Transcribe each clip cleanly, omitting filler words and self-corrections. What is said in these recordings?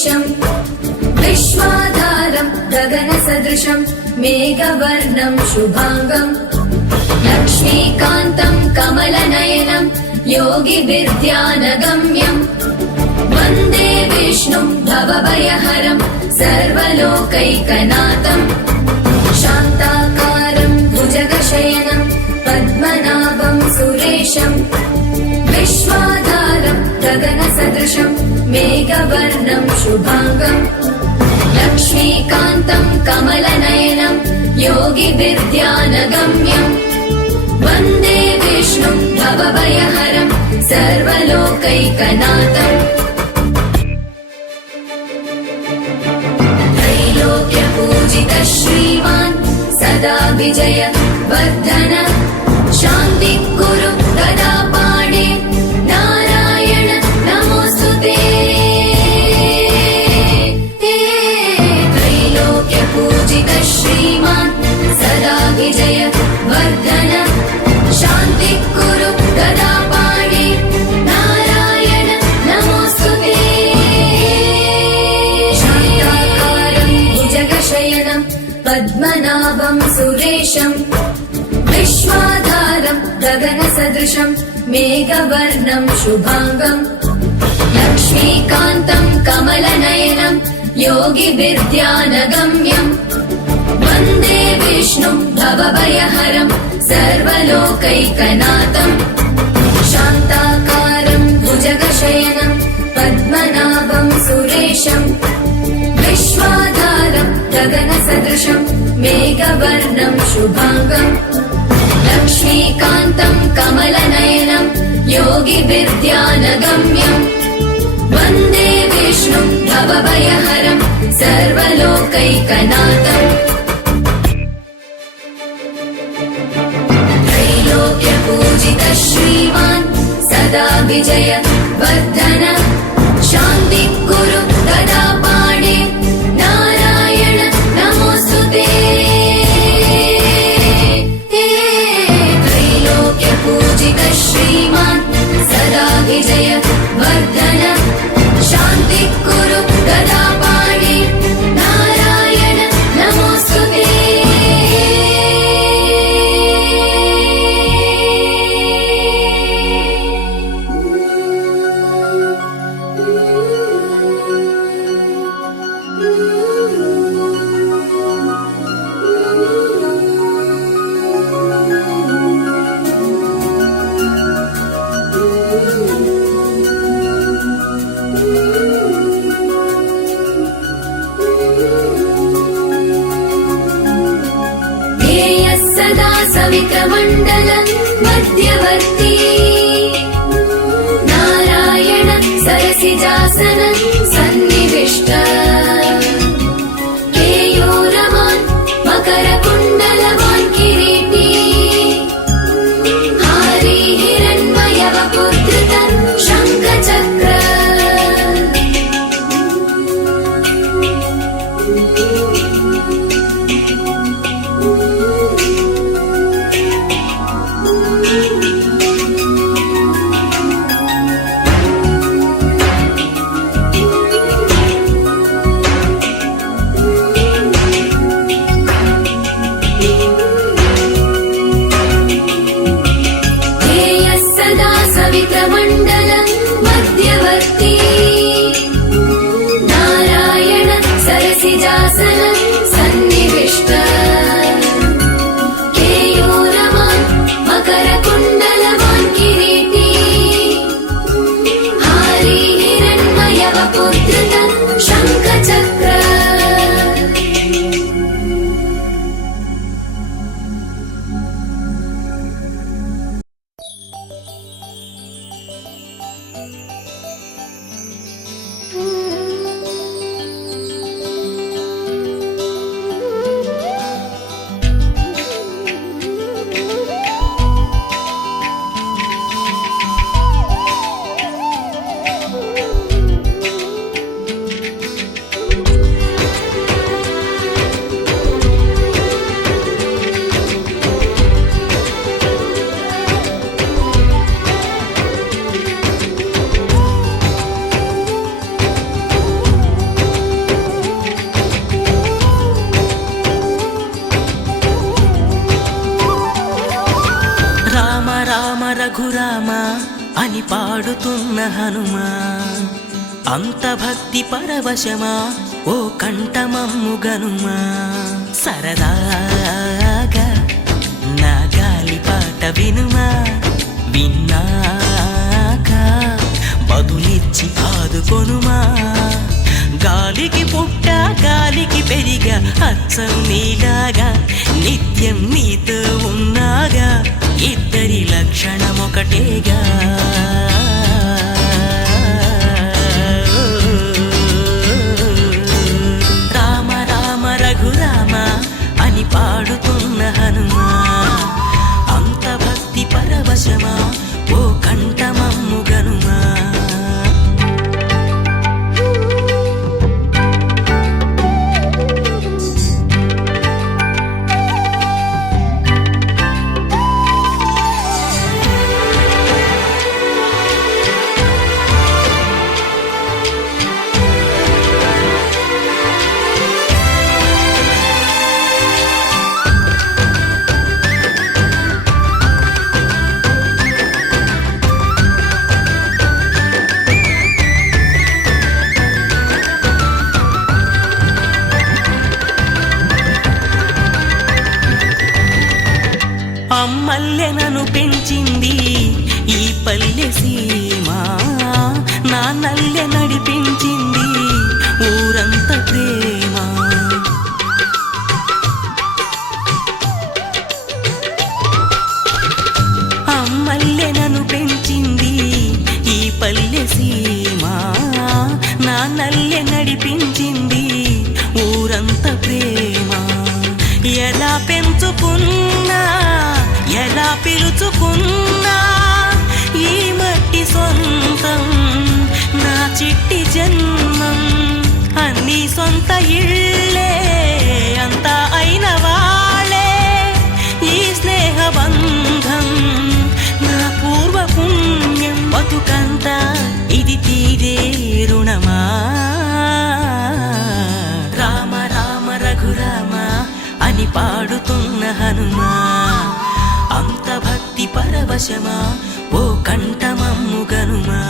सुरेशम् विश्वाधारम् गगनसदृशम् मेघवर्णम् शुभाङ्गम् लक्ष्मीकान्तम् कमलनयनम् योगिविद्यानगम्यम् वन्दे विष्णुम् भवभयहरम् सर्वलोकैकनाथम् शान्ताकारम् भुजगशयनम् पद्मनाभम् सुरेशम् विश्वाधारम् गगनसदृशम् मेघवर्णम् शुभाङ्गम् लक्ष्मीकान्तम् कमलनयनम् योगिविद्यानगम्यम् वन्दे विष्णुम् भवभयहरम् सर्वलोकैकनाथम् त्रैलोक्यपूजितः श्रीमान् सदा विजय वर्धन शान्तिः कुरु गदा पाणे नारायण नमोऽस्तुते त्रैलोक्यपूजितः श्रीमान् सदा विजय वर्धन शान्तिः कुरु गदा पाणे नारायण नमोऽस्तुते शान्ताकारम् भुजगशयनम् पद्मनाभम् सुरेशम् विश्वाधारम् गगनसदृशम् मेघवर्णम् शुभाङ्गम् लक्ष्मीकान्तम् कमलनयनम् योगिविद्यानगम्यम् वन्दे विष्णुम् भवभयहरम् सर्वलोकैकनाथम् शान्ताकारम् भुजगशयनम् पद्मनाभम् सुरेशम् विश्वाधारम् गगनसदृशम् मेघवर्णम् शुभाङ्गम् लक्ष्मीकान्तम् कमलनयनम् योगिविद्यानगम्यम् वन्दे विष्णुम् भवभयहरम् सर्वलोकैकनाथम् त्रैलोक्यपूजितः श्रीमान् सदा विजय वर्धन शान्तिः कुरु गदा पाणे नारायण नमोऽस्तुते त्रैलोक्यपूजितः श्रीमान् सदा विजय वर्धन शान्तिः कुरु गदा पाणे नारायण नमोऽस्तुते सवित्रमण्डल मध्यवर्ती नारायण सरसिजासन सन्निविष्ट केयूरवान् मकरकुण्डलवान् किरीटी हारी हिरण्मयवपुत्रित शङ्खचक्र రామ రఘురామ అని పాడుతున్న హనుమా, అంత భక్తి పరవశమా ఓ కంఠమమ్ము గనుమా. సరదాగా నా గాలి పాట వినుమా, విన్నాక బదులిచ్చి ఆదుకొనుమా. గాలికి పుట్ట గాలికి పెరిగా అచ్చం నీలాగా, నిత్యం నీతో ఉన్నాగా, ఇద్దరి లక్షణం ఒకటేగా. రామ రామ రఘురామ అని పాడుతున్న హనుమా, అంత భక్తి పరవశమా ఓ కంఠమమ్ము గనుమా. అమ్మల్లె నన్ను పెంచింది ఈ పల్లె సీమ, నాన్నల్లె నడిపించింది ఊరంత ప్రేమ. అమ్మల్లె నన్ను పెంచింది ఈ పల్లె సీమ, నాన్నల్లె నడిపించింది ఊరంత ప్రేమ. ఎలా పెంచుకున్నా ఎలా పిలుచుకున్నా ఈ మట్టి సొంతం నా చిట్టి జన్మం. అన్ని సొంత ఇళ్ళే అంతా అయిన వాళ్ళే ఈ స్నేహ బంధం నా పూర్వ పుణ్యం. బతుకంతా ఇది తీరే రుణమా. రామ రామ రఘురామ అని పాడుతున్న హనుమా, అంత భక్తి పరవశమా ఓ కంఠమమ్ము గనుమా.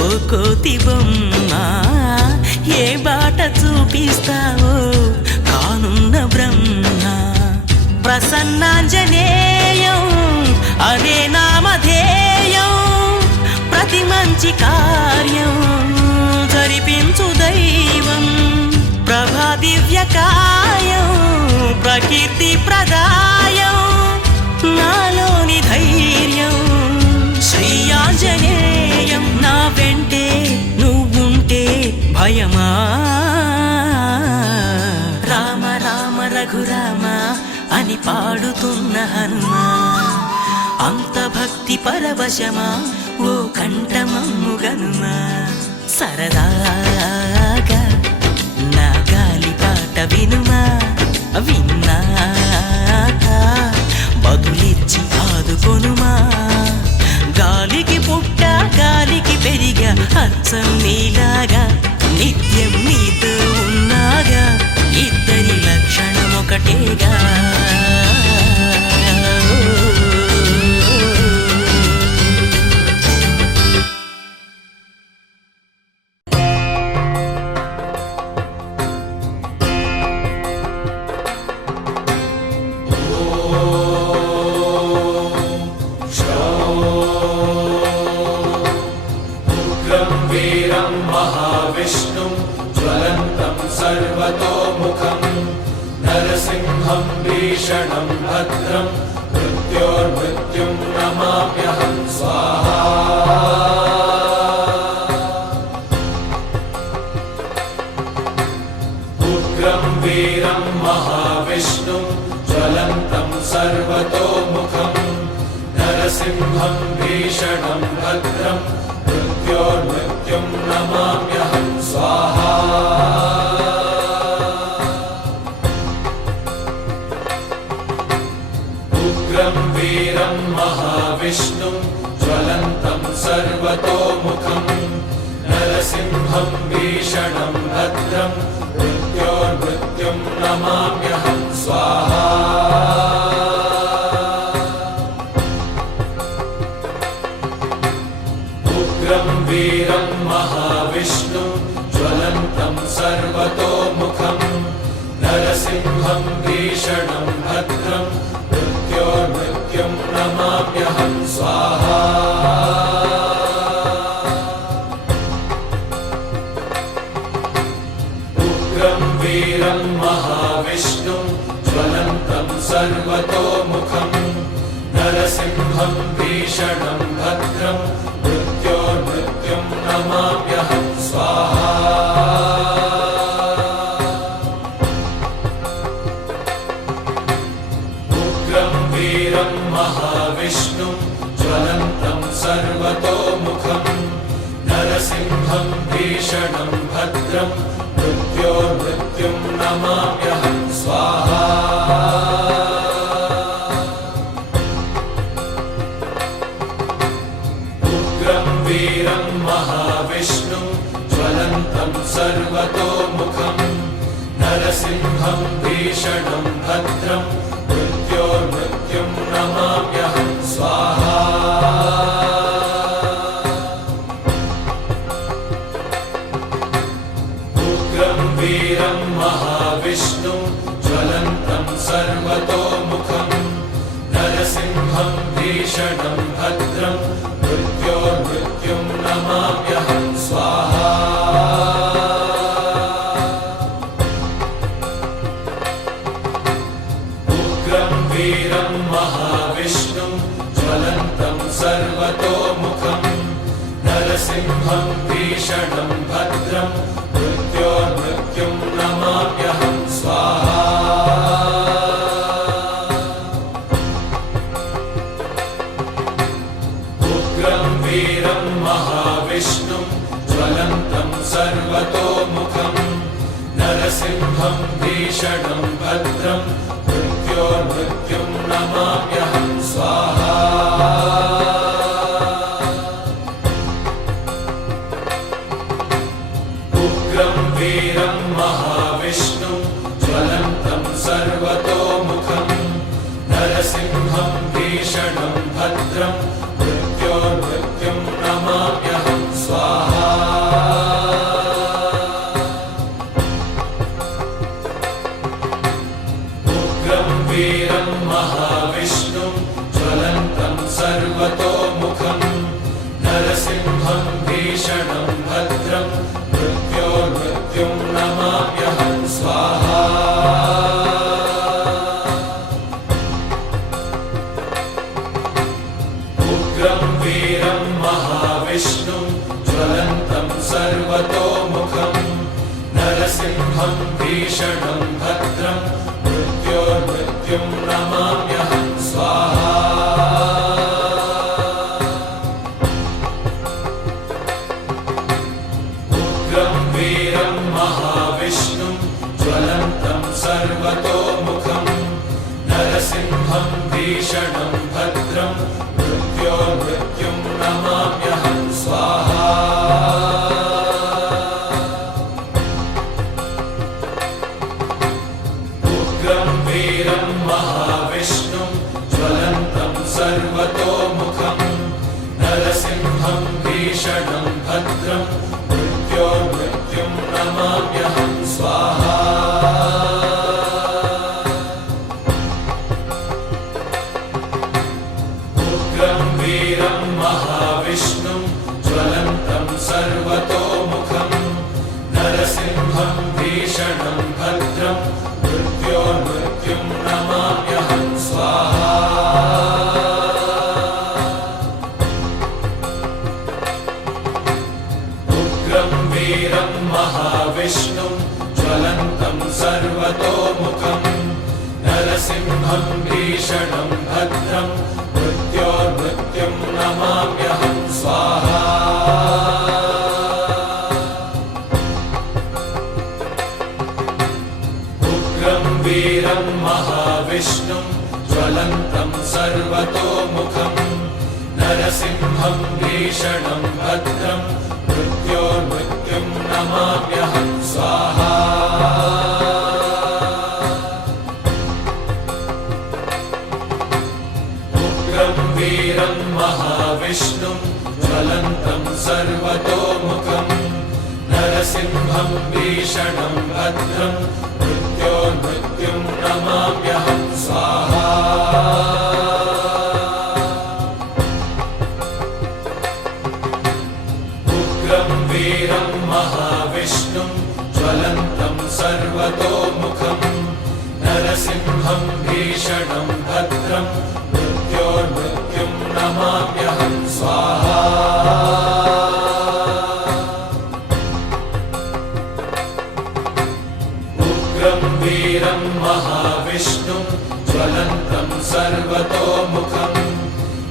ఓ కోతి బొమ్మ ఏ బాట చూపిస్తావో కానున్న బ్రహ్మ. ప్రసన్నాంజనేయం అనే నామధేయం, ప్రతి మంచి కార్యం జరిపించు దైవం. ప్రభా దివ్యకాయం ప్రకీర్తి ప్రదాయం, నాలోని ధైర్యం శ్రీ ఆంజనేయం. నా వెంటే నువ్వుంటే భయమా. రామ రామ రఘురామ అని పాడుతున్న హనుమా, అంత భక్తి పరవశమా ఓ కంఠమమ్ము గనుమా. సరదాగా నా గాలి పాట వినుమా, విన్నాక బదులిచ్చి ఆదుకొనుమా. గాలికి పుట్ట గాలికి పెరిగా అచ్చం నీలాగా, నిత్యం నీతో ఉన్నాగా, ఇద్దరి లక్షణం ఒకటేగా. वीरं महाविष्णुं ज्वलन्तं सर्वतोमुखं नरसिंहं भीषणं भद्रं मृत्योर्मृत्युं नमाम्यहं स्वाहा। नरसिंहं भीषणं भद्रं मृत्योर्मृत्युं नमाम्यहं स्वाहा उग्रं वीरं महाविष्णुं ज्वलन्तं सर्वतोमुखं नरसिंहं भीषणं भद्रं मृत्योर्मृत्युं नमाम्यहं स्वाहा उग्रं वीरं महाविष्णुं ज्वलन्तं सर्वतोमुखं नरसिंहं भीषणं भद्रं मृत्योर्मृत्युं नमाम्यहं स्वाहा उग्रं वीरं महाविष्णुं ज्वलन्तं सर्वतोमुखं नरसिंहं भीषणं भद्रं मृत्योर्मृत्युं नमाम्यहं स्वाहा उग्रं वीरं महाविष्णुं ज्वलन्तं सर्वतोमुखं नरसिंहं भीषणं भद्रं मृत्योर्मृत्युं नमाम्यहं स्वाहा उग्रं वीरं महाविष्णुं ज्वलन्तं सर्वतोमुखं नरसिंहं भीषणं भद्रं मृत्योर्मृत्युं नमाम्यहं स्वाहा उग्रं वीरं महाविष्णुं ज्वलन्तं सर्वतोमुखं नरसिंहं भीषणं भद्रं मृत्योर्मृत्युं नमाम्यहं स्वाहा उग्रं वीरं महाविष्णुं ज्वलन्तं सर्वतोमुखं नरसिंहं भीषणं भद्रं मृत्योर्मृत्युं नमाम्यहं स्वाहा उग्रं वीरं महाविष्णुं ज्वलन्तं सर्वतोमुखं नरसिंहं भीषणं भद्रं मृत्योर्मृत्युं नमाम्यहं स्वाहा उग्रं वीरं महाविष्णुं ज्वलन्तं सर्वतोमुखं नरसिंहं भीषणं भद्रं मृत्योर्मृत्युं नमाम्यहं स्वाहा उग्रं वीरं महाविष्णुं ज्वलन्तं सर्वतोमुखं नरसिंहं भीषणं भद्रं मृत्योर्मृत्युं नमाम्यहं स्वाहा उग्रं वीरं महाविष्णुं ज्वलन्तं सर्वतोमुखं नरसिंहं भीषणं भद्रं मृत्योर्मृत्युं नमाम्यहं स्वाहा उग्रं वीरं महाविष्णुं ज्वलन्तं सर्वतोमुखं नरसिंहं भीषणं भद्रं मृत्योर्मृत्युं नमाम्यहं स्वाहा उग्रं वीरं महाविष्णुं ज्वलन्तं सर्वतोमुखं नरसिंहं भीषणं भद्रं मृत्योर्मृत्युं नमाम्यहं स्वाहा उग्रं वीरं महाविष्णुं ज्वलन्तं सर्वतोमुखं नरसिंहं भीषणं भद्रं मृत्योर्मृत्युं नमाम्यहं स्वाहा उग्रं वीरं महाविष्णुं ज्वलन्तं सर्वतोमुखं नरसिंहं भीषणं भद्रं मृत्योर्मृत्युं नरसिंहं भीषणं भद्रं मृत्योर्मृत्युं नमाम्यहं स्वाहा उग्रं वीरं महाविष्णुं ज्वलन्तं सर्वतोमुखं नरसिंहं भीषणं भद्रं मृत्योर्मृत्युं नमाम्यहं स्वाहा उग्रं वीरं महाविष्णुं ज्वलन्तं सर्वतोमुखं नरसिंहं भीषणं भद्रं मृत्योर्मृत्युं नमाम्यहं स्वाहा उग्रं वीरं महाविष्णुं ज्वलन्तं सर्वतोमुखं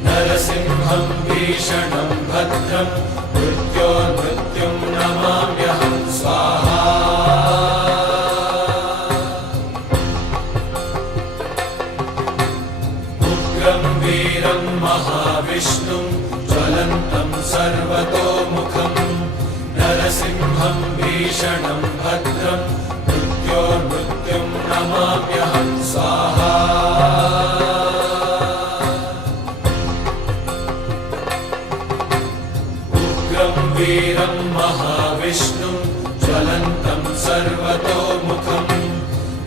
नरसिंहं भीषणं भद्रं मृत्योर्मृत्युं नमाम्यहं स्वाहा उग्रं वीरं महाविष्णुं ज्वलन्तं सर्वतोमुखं नरसिंहं भीषणं भद्रं मृत्योर्मृत्युं नमाम्यहं स्वाहा उग्रं वीरं महाविष्णुं ज्वलन्तं सर्वतोमुखं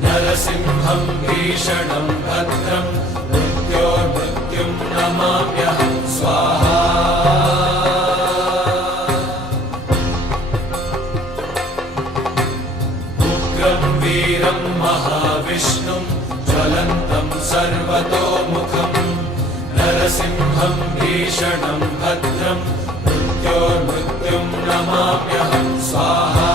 नरसिंहं भीषणं भद्रं मृत्योर्मृत्युं नमाम्यहं स्वाहा उग्रं वीरं महाविष्णुं ज्वलन्तं सर्वतोमुखं नरसिंहं भीषणं भद्रं मृत्योर्मृत्युं नमाम्यहं स्वाहा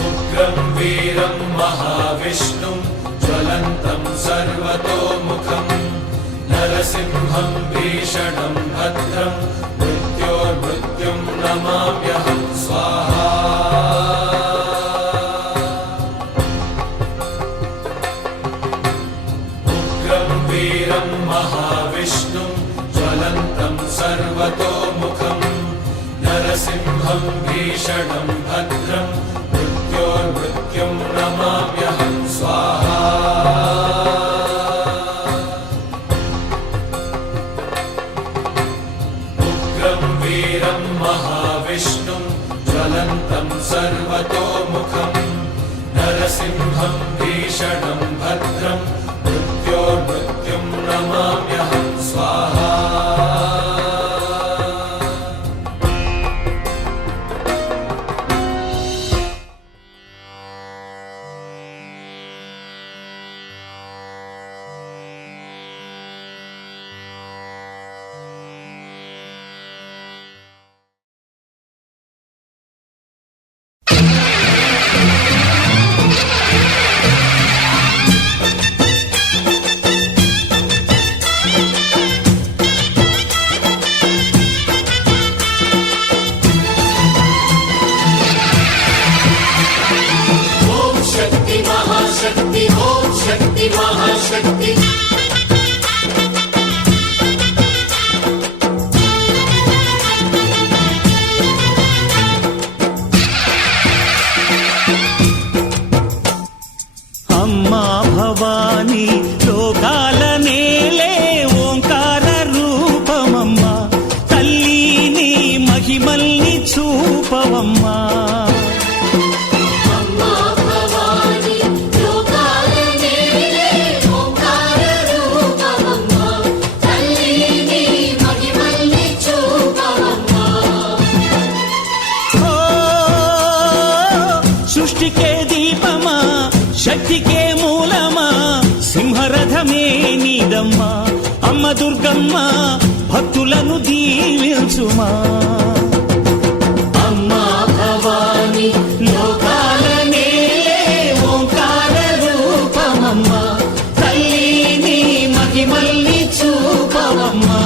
उग्रं वीरं महाविष्णुं ज्वलन्तं सर्वतोमुखं नरसिंहं भीषणं भद्रं मृत्योर्मृत्युं नमाम्यहं स्वाहा उग्रं वीरं महाविष्णुं ज्वलन्तं सर्वतोमुखं नरसिंहं भीषणं भद्रं मृत्योर्मृत्युं नमाम्यहं स्वाहा उग्रं वीरं महाविष्णुं ज्वलन्तं सर्वतोमुखं नरसिंहं भीषणं भद्रं मृत्योर्मृत्युं नमाम्यहं स्वाहा महाशक्ति అమ్మా భవానీ లోకాల నేలే ఓంకార రూపమమ్మా తల్లి నీ మహిమల్ని చూపవమ్మా అమ్మా భవాని లోకాల నేలే ఓంకార రూపమమ్మా తల్లి నీ మహిమల్ని చూపవమ్మా ఓ సృష్టికే దీపమా శక్తికే మూలమా సింహరథమే నీదమ్మా అమ్మ దుర్గమ్మ భక్తులను దీవించుమా అమ్మా భవాని లోకాల నేలే ఓంకార రూపమమ్మా తల్లి నీ మహిమల్ని చూపవమ్మా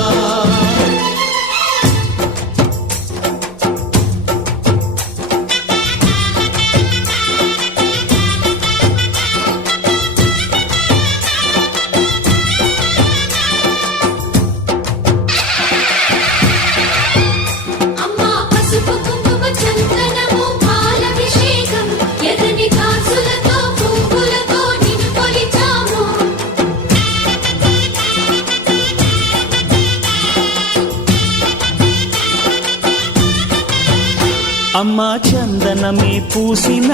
పూసిన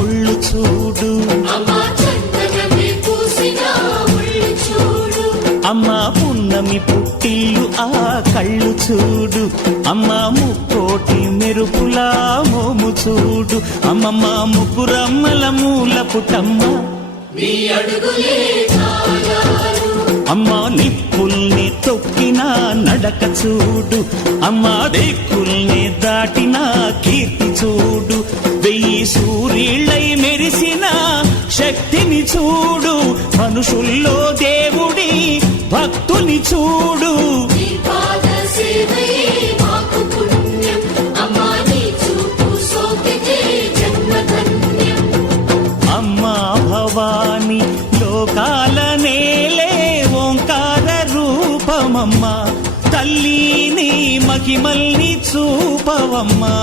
ఒళ్ళు చూడు అమ్మా చందనమే పూసిన ఒళ్ళు చూడు అమ్మా పున్నమి పుట్టిల్లు ఆ కళ్ళు చూడు అమ్మా ముక్కోటి మెరుపులా మోము చూడు అమ్మమ్మ ముగ్గురమ్మల మూల పుటమ్మ నీ అడుగులే చాలారు అమ్మా నిప్పుల్ని తొక్కిన నడక చూడు అమ్మా దిక్కుల్ని దాటిన కీర్తి చూడు 1000 సూర్యుళ్ళై మెరిసిన శక్తిని చూడు మనుషుల్లో దేవుడి భక్తుని చూడు నీ పాద సేవయే మాకు పుణ్యం అమ్మా నీ చూపు సోకితే జన్మధన్యం అమ్మా భవాని లోకాల నేలే ఓంకార రూపమమ్మా తల్లి నీ మహిమల్ని చూపవమ్మా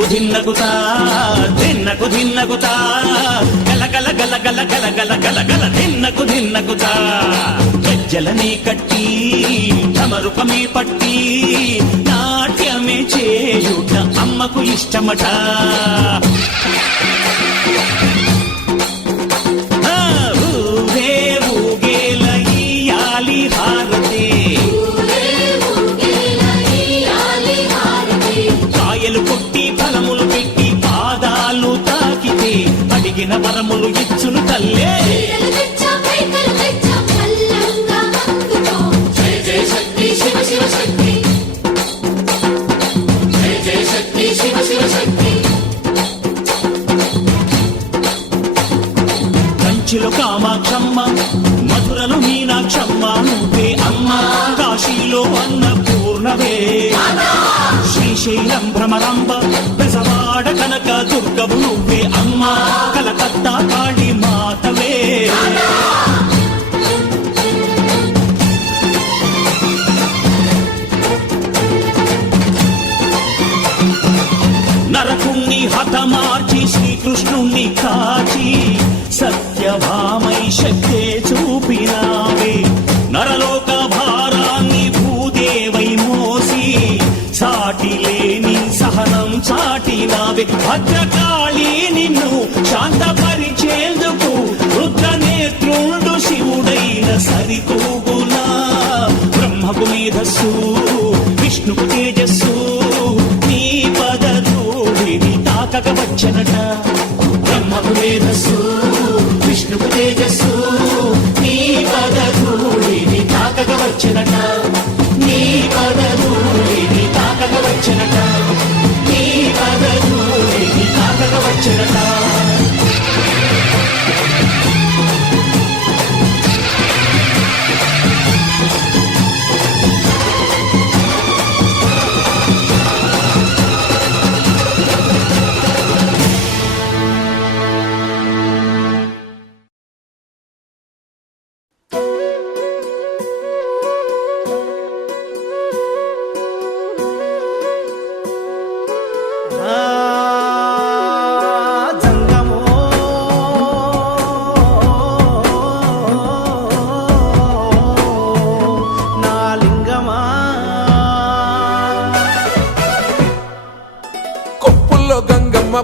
ధిన్నకుతా ధిన్నకుతా గల గల గల గల గల గల గల గల ధిన్నకుతా గజ్జలనే కట్టి తమరుపమే పట్టి నాట్యమే చేయుట అమ్మకు ఇష్టమట ఊగే ఊగేల ఇయ్యాలి హారతి కాయలు కొట్టి ఫలములు పెట్టి పాదాలు తాకితే అడిగిన వరములు ఇచ్చును తల్లే జయ జయ శక్తి శివ శివ శక్తి జయ జయ శక్తి శివ శివ శక్తి కంచిలో కామాక్షమ్మ మధురలో మీనాక్షమ్మ నువ్వే అమ్మ కాశీలో అన్నపూర్ణవే శ్రీశైలం భ్రమరాంబ పెసవాడ కనక దుర్గవు నువ్వే అమ్మ కలకత్తా కాళీ మాతవే నరకుణ్ణి హతమార్చి శ్రీకృష్ణుణ్ణి కాచి సత్యభామై శక్తే చూపినావే నరలోక భారాన్ని భూదేవై మోసి సాటి లేని సహనం చాటినావే భద్రకాళి నిన్ను శాంతపరిచేందుకు రుద్రనేత్రుండు శివుడైన సరితూగునా బ్రహ్మకు మేధస్సు విష్ణుకు తేజస్సు నీ పదధూళిని తాకక వచ్చనట బ్రహ్మకు మేధస్సు విష్ణుకు తేజస్సు నీ పదధూళిని తాకక వచ్చనట నీ పదధూళిని తాకక వచ్చనట నీ పదధూళిని తాకక వచ్చనట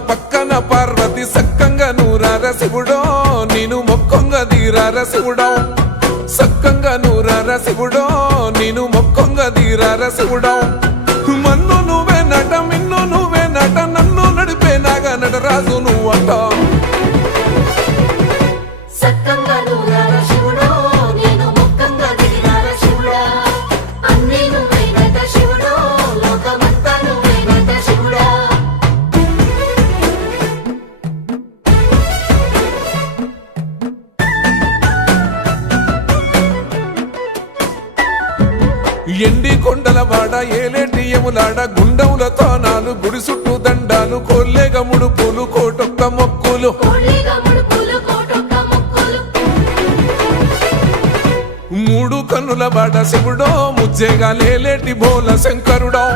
పక్కన పార్వతి సక్కంగా నూరార శివుడో నేను మొక్కొంగ దీరార శివుడో సక్కంగా నూరార శివుడో నేను మొక్కొంగ దీరార శివుడో మన్ను నువ్వే నట మిన్ను నువ్వే నట నన్ను నడిపే నాగా నటరాజు నువ్వంట సక్కంగా నూరార శివుడో నేను మొక్కంగా దిగినార శివుడా అన్నీ నువ్వైనట శివుడో లోకమంతా నువ్వైనట శివుడా ఎండి కొండల వాడ ఏలేటి యములాడ గుండములతో నాలు గుడి చుట్టూ దండాలు కొల్లేగ ముడుపులు కోటొక్క మొక్కులు కోళ్ళిగా ముడుపులు కోటొక్క మొక్కులు. మూడు కన్నుల వాడ శివుడో ముజ్జేగా లేలేటి బోల శంకరుడో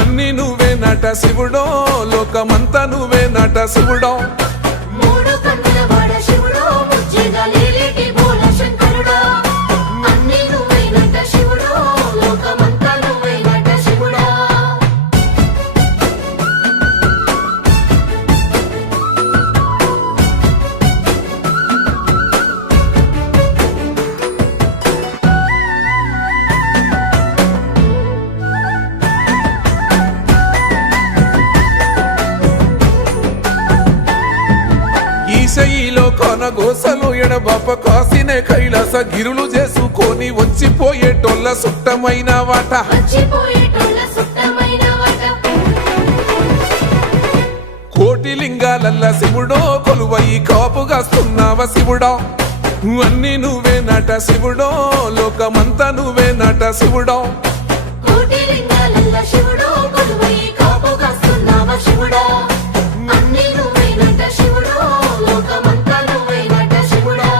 అన్ని నువ్వే నట శివుడో లోకమంతా నువ్వే నట శివుడో మూడు కన్నుల వాడ శివుడో ముజ్జేగా లేలేటి బోల శంకరుడో అన్నీ నువ్వైనట శివుడో లోకమంతా నువ్వైనట శివుడా. ఈశయిలో కొన గోసలు ఎడబాప కాసినే కైలాస గిరులు చేసుకొని వచ్చిపోయేటోళ్ళ సుట్టమైన వాట వచ్చిపోయేటోళ్ళ సుట్టమైన వాట. కోటి లింగాలల్ల శివుడో కొలువయి కాపుగాస్తున్నావ శివుడో అన్ని నువ్వే నట శివుడో లోకమంతా నువ్వే నట శివుడో కోటి లింగాలల్ల శివుడో కొలువై కాపుగాస్తున్నావ శివుడా. అన్నీ నువ్వైనట శివుడో లోకమంతా నువ్వైనట శివుడా.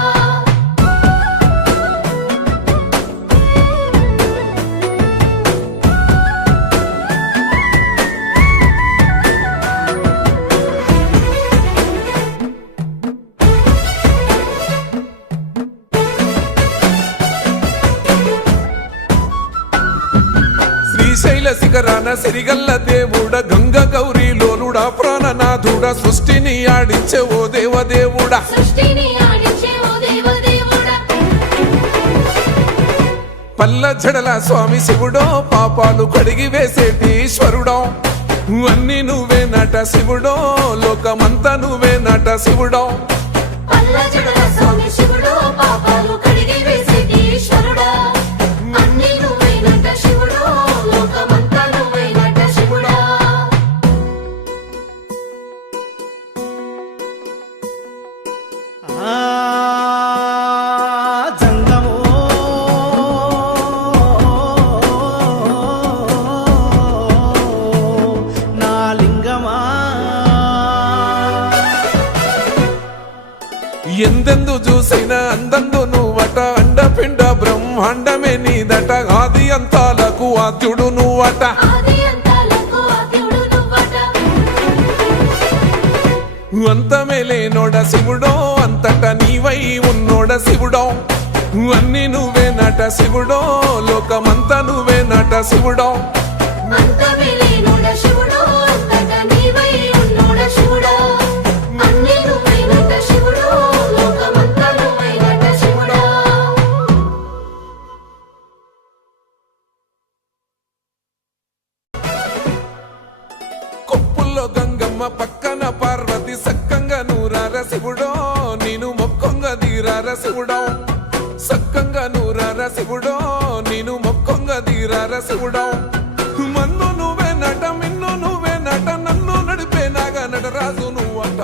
శ్రీశైల శిఖరాన సిరిగల్ల దేవుడ గంగ గౌరీ లోలుడా ప్రాణనాథుడ సృష్టిని ఆడించే ఓ దేవదేవుడా సృష్టిని ఆడించే ఓ దేవదేవుడా. పల్ల జడల స్వామి శివుడో పాపాలు కడిగి వేసేటి ఈశ్వరుడో అన్ని నువ్వే నట శివుడో లోకమంతా నువ్వే నట శివుడో పల్ల జడల స్వామి శివుడో పాపాలు కడిగి వేసేటి ఈశ్వరుడా. అన్నీ నువ్వైనట శివుడో లోకమంతా నువ్వైనట శివుడా. జంగమో నా లింగమా ఎందెందు చూసైనా అందందు నువ్వట అండపిండ బ్రహ్మాండమే నీదట ఆది అంతాలకు ఆద్యుడు నువ్వట ఆది అంతాలకు ఆద్యుడు నువ్వట. అంతమే లేనోడ శివుడో అంతట నీవై ఉన్నోడ శివుడో అన్ని నువ్వే నట శివుడో లోకమంతా నువ్వే నట శివుడో అంతమే లేనోడ శివుడో అంతట నీవై ఉన్నోడ శివుడా. అన్నీ నువ్వైనట శివుడో లోకమంతా నువ్వైనట శివుడా. కొప్పుల్లో గంగమ్మ పక్కన పార్వతి సక్కంగా నూరార శివుడో నేను మొక్కొంగ దీరార శివుడో సక్కంగా నూరార శివుడో నేను మొక్కొంగ దీరార శివుడో మన్ను నువ్వే నట మిన్ను నువ్వే నట నన్ను నడిపే నాగా నటరాజు నువ్వట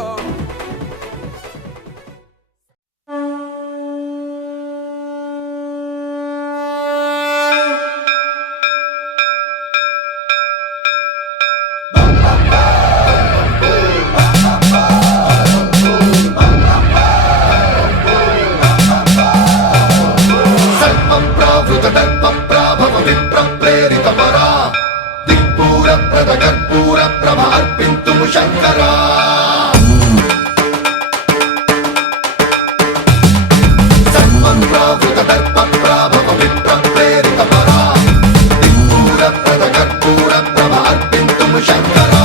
సర్వం ప్రావృత దర్పం ప్రాభవ విప్రం ప్రేరిత పరా దిక్పూర ప్రద కర్పూర ప్రభ అర్పింతుము శంకరా సర్వం ప్రావృత దర్ప ప్రాభవ విప్రం ప్రేరిత పరా దిక్పూర ప్రద కర్పూర ప్రభ అర్పింతుము శంకరా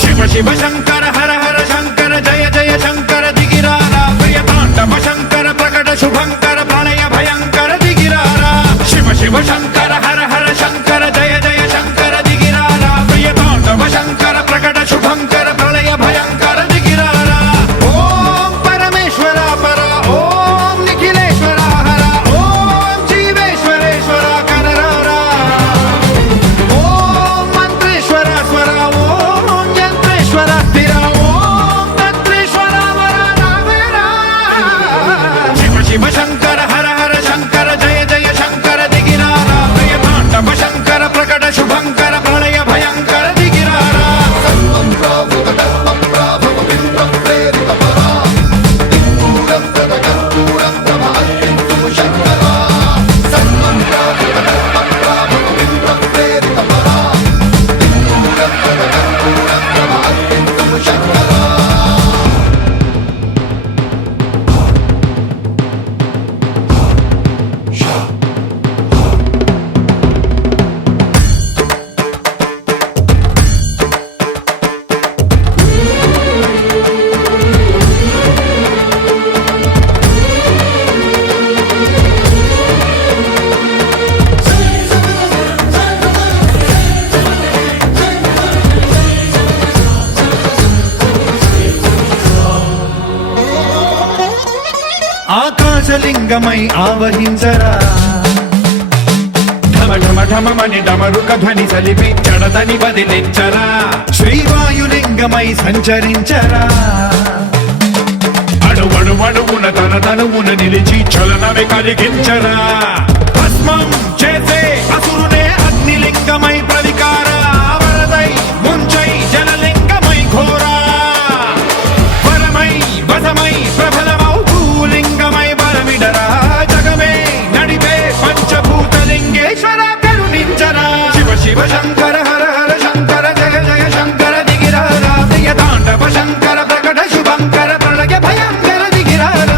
శివ శివ శంకర హర హర శంకర జయ జయ శంకర దిగిరారా ప్రియ తాండవ శంకర ప్రకట శుభంకర ప్రళయ భయంకర దిగిరారా శివ శివ శంకర హర హర శంకర జయ జయ శంకర దిగిరారా ప్రియ తాండవ శంకర ప్రకట శుభంకర ప్రళయ భయంకర దిగిరారా ఓం పరమేశ్వర పర ఓం నిఖిలేశ్వర హర ఓం జీవేశ్వరేశ్వర కనరారా ఓం మంత్రేశ్వర స్వర ఓం యంత్రేశ్వర స్థిర ఓం తంత్రేశ్వర వర నావేరా శివ శివ శంకర హర హర శంకర జయ జయ శంకర దిగిరారా ఆవహించరా ఢమ ఢమ ఢమమని డమరుక ధ్వని సలిపి జడదని వదిలించరా శ్రీవాయులింగమై సంచరించరా అణువణువున తన తనువున నిలిచి చలనమే కలిగించరా భస్మం చేసే అసురునే అగ్నిలింగమై ప్రవికార వరదై ముంచై జలలింగమై ఘోరా వరమై వసమై ప్రబలమౌ భూలింగమై బలమిడరా జగమే నడిపే పంచభూతలింగేశ్వర కరుణించరా శివ శివ శంకర హర హర శంకర జయ జయ శంకర దిగిరారా ప్రియ తాండవ శంకర ప్రకట శుభంకర ప్రళయ భయంకర దిగిరారా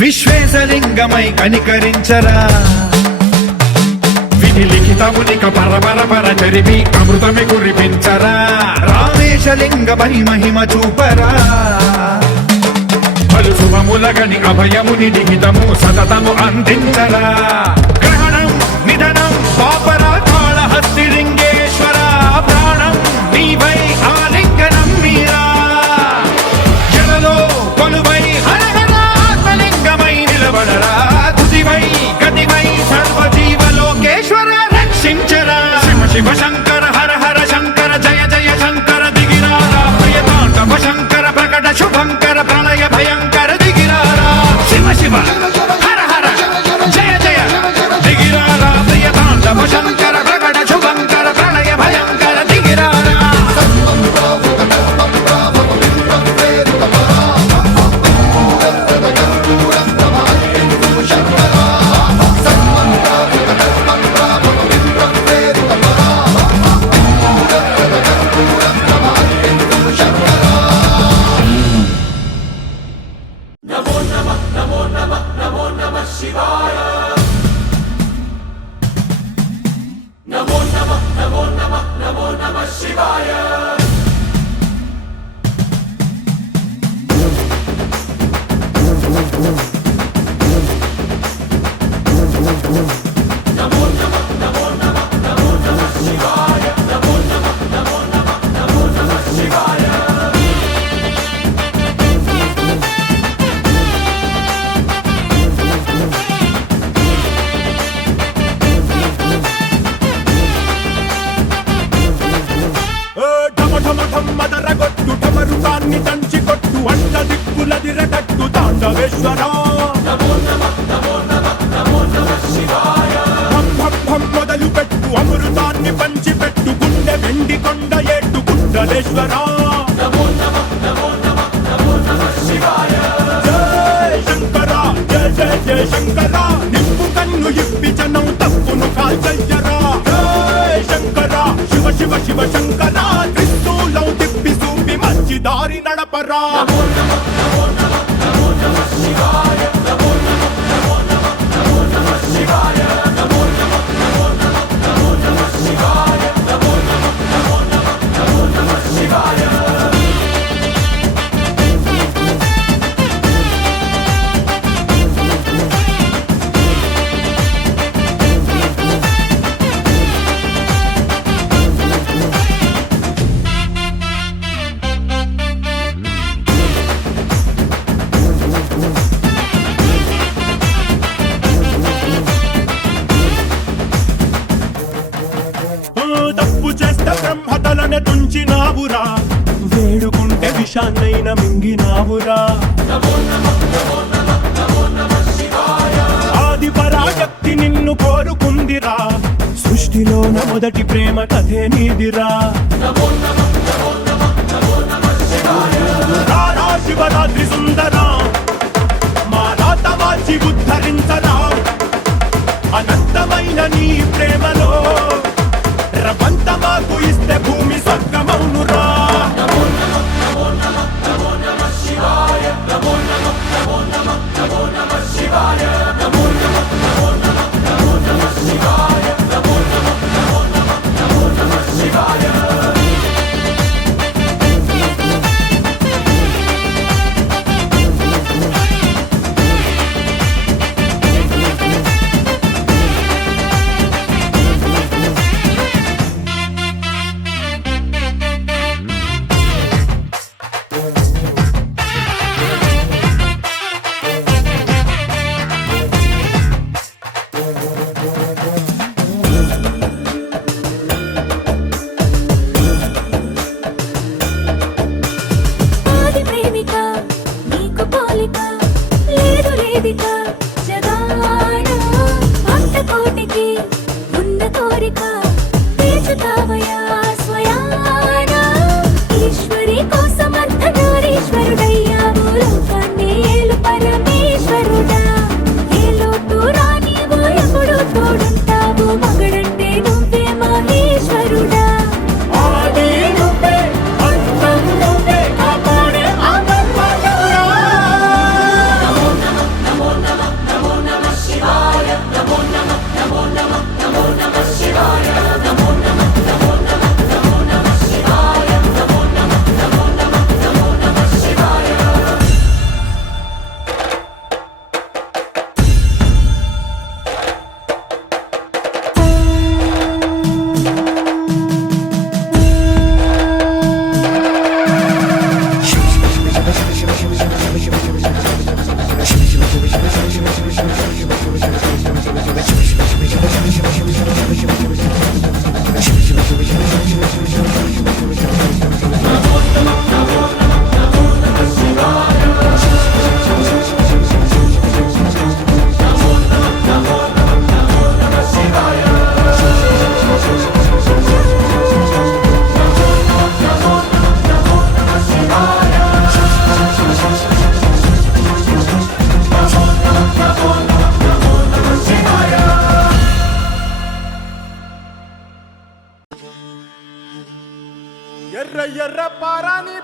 విశ్వేశలింగమై కనికరించరా విధి లిఖితమునిక పరపర పర చరివి అమృతమి కురిపించరా రామేశలింగమై మహిమ చూపరా పలు శుభములగని అభయముని లిఖితము సతతము అందించరా గ్రహణం నిధనం పాపరా కాళహస్తి లింగేశ్వర ప్రాణం నీవై ఆలింగనం మీరా జలలో కొలువై హర ఆత్మలింగమై నిలబడరా తుదివై గతివై సర్వజీవలోకేశ్వర రక్షించరా శివ శివ శంకర హర హర శంకర జయ జయ శంకర దిగిరారా ప్రియ తాండవ శంకర ప్రకట శుభంకర ప్రళయ భయంకర దిగిరారా శివ శివ హర హర జయ జయ దిగిరారా ప్రియ తాండవ శంకర ప్రకట శుభంకర ప్రళయ భయంకర దిగిరారా మదరగొట్టు టమరుకాన్ని దంచి కొట్టు అంట దిక్కులదిరగట్టు తాండవేశ్వరా మొదలు పెట్టు అమృతాన్ని పంచి పెట్టు గుండె వెండి కొండ ఏట్టు గుండలేశ్వరా జయ శంకర జయ జయ జయ శంకర నిప్పు కన్ను ఇప్పి జనం తప్పును కాల్చయ్యరా జయ శంకర శివ శివ శివ శంకర త్రిశూలం తిప్పి చూపి మంచి దారి నడపరా తప్పు చేస్తే బ్రహ్మతలనే తుంచినావురా వేడుకుంటే విషాన్నైన మింగినావురా ఆది పరాశక్తి నిన్ను కోరుకుందిరా సృష్టిలోన మొదటి ప్రేమ కథే నీదిరా రారా శివరాత్రి సుందరా మా రాత మార్చి ఉద్ధరించరా అనంతమైన నీ ప్రేమలో రవంత మాకు ఇస్తే భూమి స్వర్గమౌనురా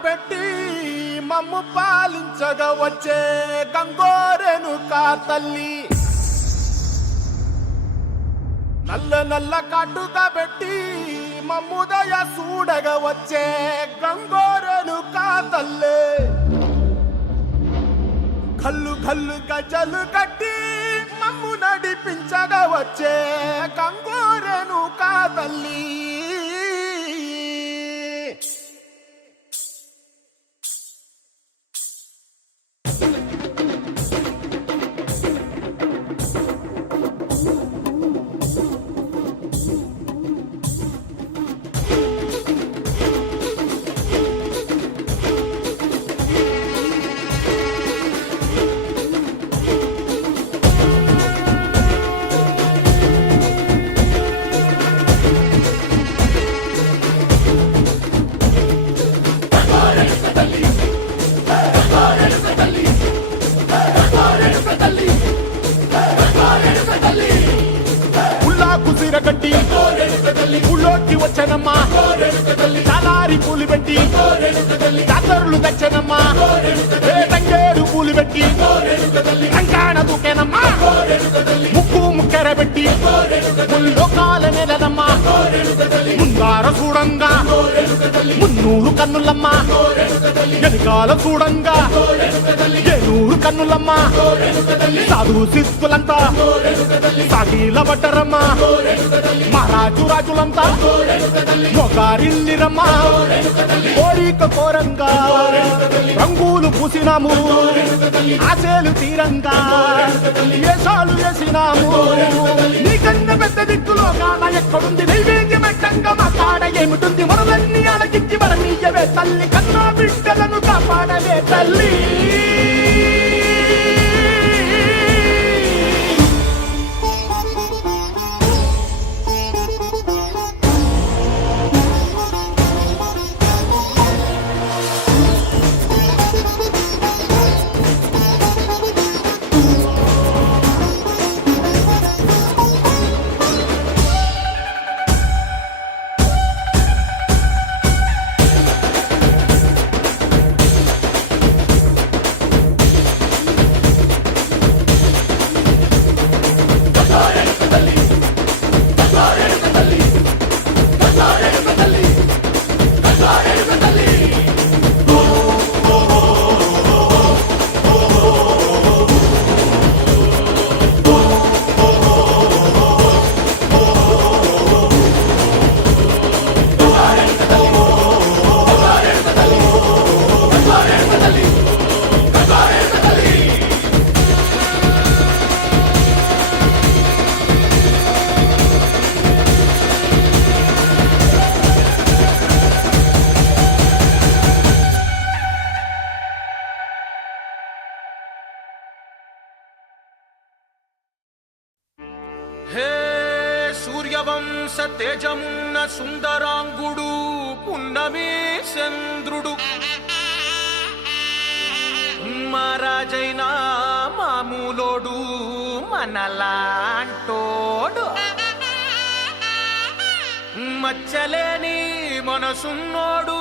పెట్టి మమ్ము పాలించగా వచ్చే గంగోరెనుకా తల్లి నల్ల నల్ల కాటుగా పెట్టి మమ్ముదయ చూడగా వచ్చే గంగోరెనుకా తల్లి కల్లు కల్లు గజలు కట్టి మమ్ము నడిపించగా వచ్చే గంగోరెనుకా తల్లి కట్టి ఊళ్ళోకి వచ్చనమ్మా చాలారి పూలు పెట్టి జాతరులు తెచ్చనమ్మా తంగేరు పూలు పెట్టి రంగాణ దూకేనమ్మా ముక్కు ముక్కెర పెట్టి ముల్లోకాల నెలనమ్మా ముందార చూడంగా మున్నూరు కన్నులమ్మా వెనకాల చూడంగా ఏనూరు కన్నులమ్మా సాధు శిస్తులంతా సాగిల పడ్డరమ్మా మహారాజు రాజులంతా మొగారిల్లిరమ్మా కోరిక కోరంగా రంగులు పూసినాము ఆశలు తీరంగా వేషాలు వేసినాము నీకన్నా పెద్ద దిక్కులో కాన ఎక్కడుంది నైవేద్యం ఎట్టంగా మా కాడ ఏమిటుంది మనలన్నీ అలకించి వరనీయవే తల్లి కన్నా బిడ్డలను కాపాడవే తల్లి సూర్యవంశ తేజమున్న సుందరాంగుడు పున్నమి చంద్రుడు మహారాజైన మామూలోడు మనలాంటోడు మచ్చలేని మనసున్నోడు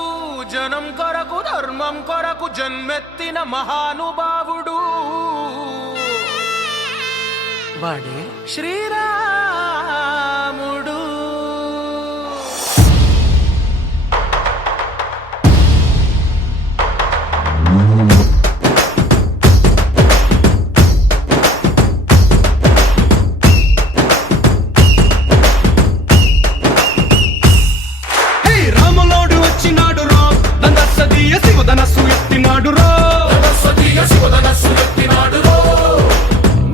జనం కొరకు ధర్మం కొరకు జన్మెత్తిన మహానుభావుడు వాడే శ్రీరాముడు రాములోడు వచ్చినాడు రో దందసదీయ శివధనస్సు ఎత్తినాడు రో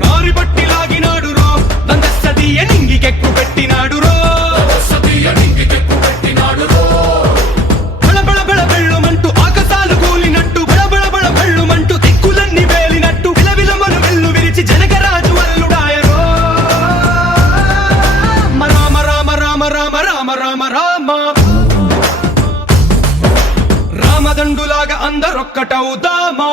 నారి బట్టి లాగినాడు రో దందసదీయ నింగికెక్కు పెట్టినాడు రో బళబళ బళ బెళ్ళుమంటూ ఆకాశాలు కూలినట్టు బళబళ బళ బెళ్ళుమంటూ దిక్కులన్నీ వేలినట్టు విలవిలమలు వెళ్ళు విరిచి జనకరాజు అల్లుడాయరో రామ రామ రామ రామ రామ రామ రామ రామదండులాగా అందరొక్కటవుదామా